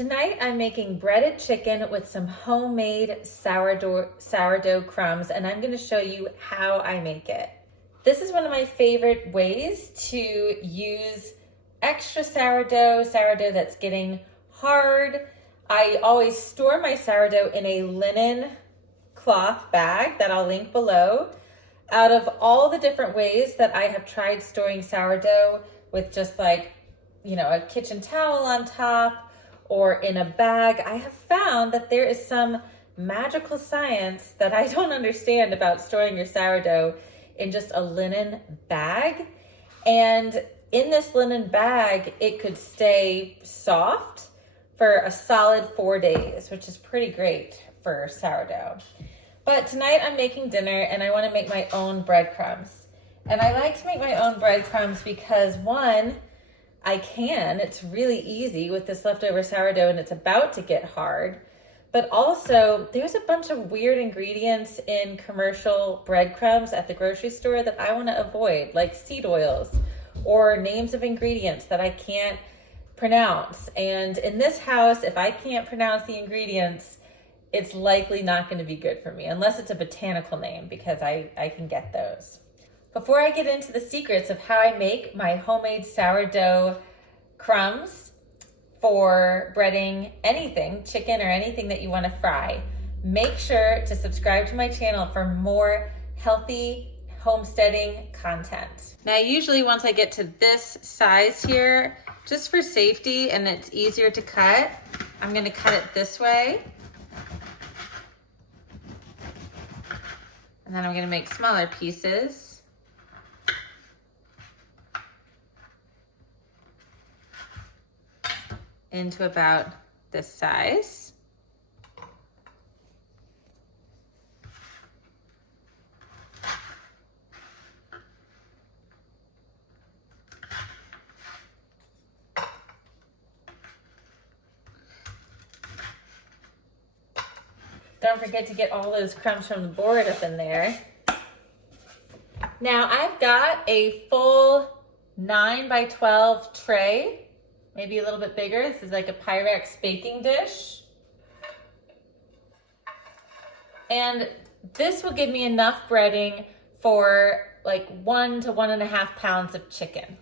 Tonight I'm making breaded chicken with some homemade sourdough crumbs, and I'm going to show you how I make it. This is one of my favorite ways to use extra sourdough that's getting hard. I always store my sourdough in a linen cloth bag that I'll link below. Out of all the different ways that I have tried storing sourdough with just like, a kitchen towel on top or in a bag, I have found that there is some magical science that I don't understand about storing your sourdough in just a linen bag. And in this linen bag, it could stay soft for a solid 4 days, which is pretty great for sourdough. But tonight I'm making dinner and I want to make my own breadcrumbs. And I like to make my own breadcrumbs because one, it's really easy with this leftover sourdough and it's about to get hard. But also there's a bunch of weird ingredients in commercial breadcrumbs at the grocery store that I want to avoid, like seed oils or names of ingredients that I can't pronounce. And in this house, if I can't pronounce the ingredients, it's likely not going to be good for me unless it's a botanical name, because I can get those. Before I get into the secrets of how I make my homemade sourdough crumbs for breading anything, chicken or anything that you want to fry, make sure to subscribe to my channel for more healthy homesteading content. Now, usually once I get to this size here, just for safety and it's easier to cut, I'm going to cut it this way. And then I'm going to make smaller pieces. Into about this size. Don't forget to get all those crumbs from the board up in there. Now I've got a full 9x12 tray. Maybe a little bit bigger. This is like a Pyrex baking dish. And this will give me enough breading for like 1 to 1.5 pounds of chicken.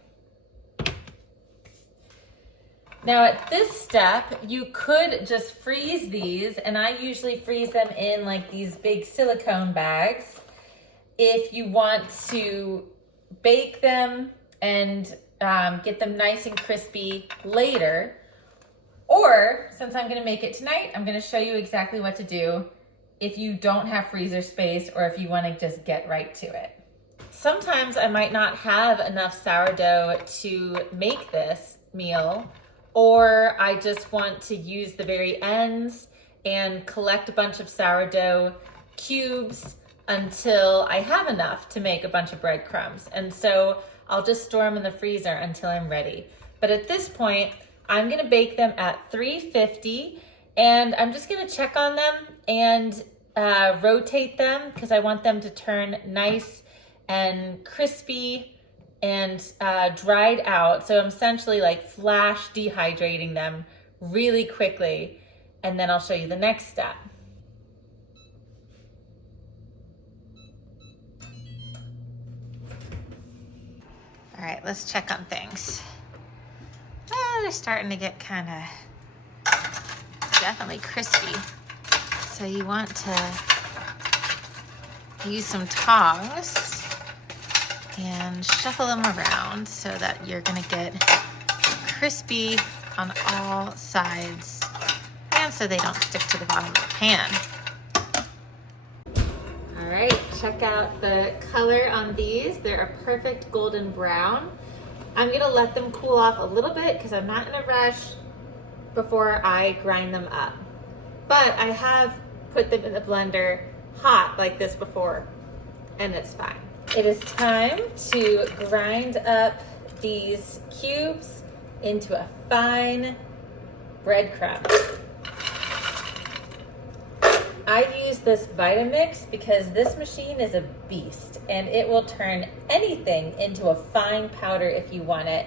Now at this step, you could just freeze these, and I usually freeze them in like these big silicone bags if you want to bake them and get them nice and crispy later. Or since I'm gonna make it tonight, I'm gonna show you exactly what to do if you don't have freezer space or if you wanna just get right to it. Sometimes I might not have enough sourdough to make this meal, or I just want to use the very ends and collect a bunch of sourdough cubes until I have enough to make a bunch of breadcrumbs. And so I'll just store them in the freezer until I'm ready. But at this point, I'm gonna bake them at 350, and I'm just gonna check on them and rotate them because I want them to turn nice and crispy and dried out. So I'm essentially like flash dehydrating them really quickly, and then I'll show you the next step. All right, let's check on things. Oh, they're starting to get kind of definitely crispy. So you want to use some tongs and shuffle them around so that you're gonna get crispy on all sides, and so they don't stick to the bottom of the pan. All right, check out the color on these. They're a perfect golden brown. I'm gonna let them cool off a little bit because I'm not in a rush before I grind them up. But I have put them in the blender hot like this before, and it's fine. It is time to grind up these cubes into a fine breadcrumb. I use this Vitamix because this machine is a beast and it will turn anything into a fine powder if you want it.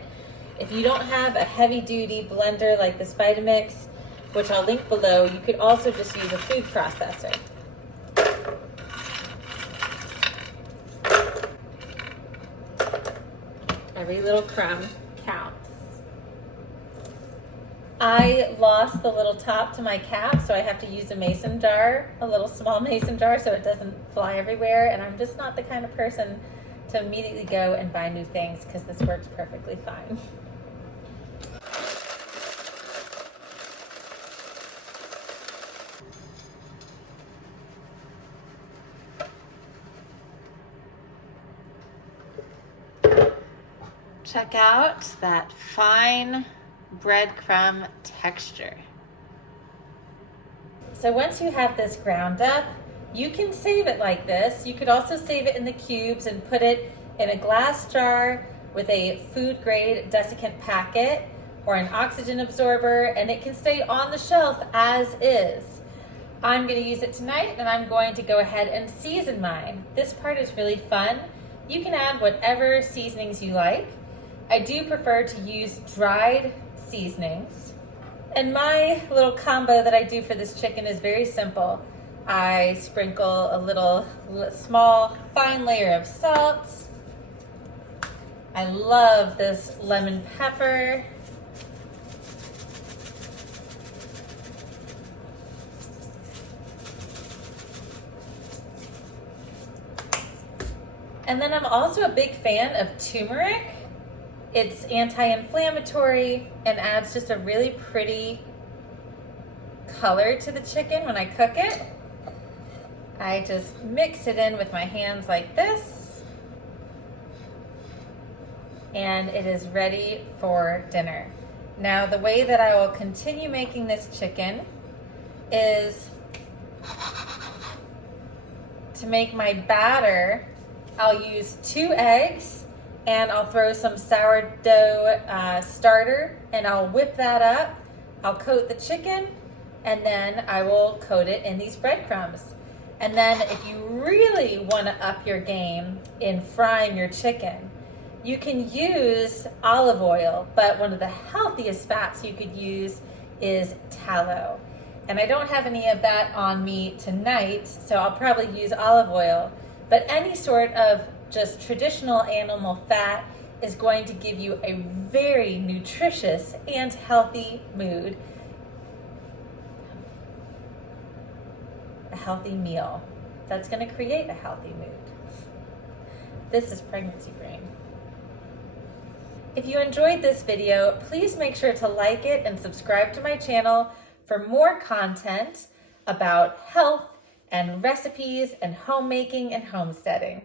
If you don't have a heavy duty blender like this Vitamix, which I'll link below. You could also just use a food processor. Every little crumb counts. I lost the little top to my cap, so I have to use a mason jar, a little small mason jar, so it doesn't fly everywhere. And I'm just not the kind of person to immediately go and buy new things because this works perfectly fine. Check out that fine breadcrumb texture. So once you have this ground up, you can save it like this. You could also save it in the cubes and put it in a glass jar with a food grade desiccant packet or an oxygen absorber, and it can stay on the shelf as is. I'm going to use it tonight, and I'm going to go ahead and season mine. This part is really fun. You can add whatever seasonings you like. I do prefer to use dried seasonings. And my little combo that I do for this chicken is very simple. I sprinkle a little small fine layer of salt. I love this lemon pepper. And then I'm also a big fan of turmeric. It's anti-inflammatory and adds just a really pretty color to the chicken when I cook it. I just mix it in with my hands like this, and it is ready for dinner. Now, the way that I will continue making this chicken is to make my batter. I'll use 2 eggs, and I'll throw some sourdough starter, and I'll whip that up. I'll coat the chicken, and then I will coat it in these breadcrumbs. And then if you really want to up your game in frying your chicken, you can use olive oil, but one of the healthiest fats you could use is tallow. And I don't have any of that on me tonight, so I'll probably use olive oil. But any sort of just traditional animal fat is going to give you a very nutritious and healthy mood. A healthy meal that's going to create a healthy mood. This is Pregnancy Brain. If you enjoyed this video, please make sure to like it and subscribe to my channel for more content about health and recipes and homemaking and homesteading.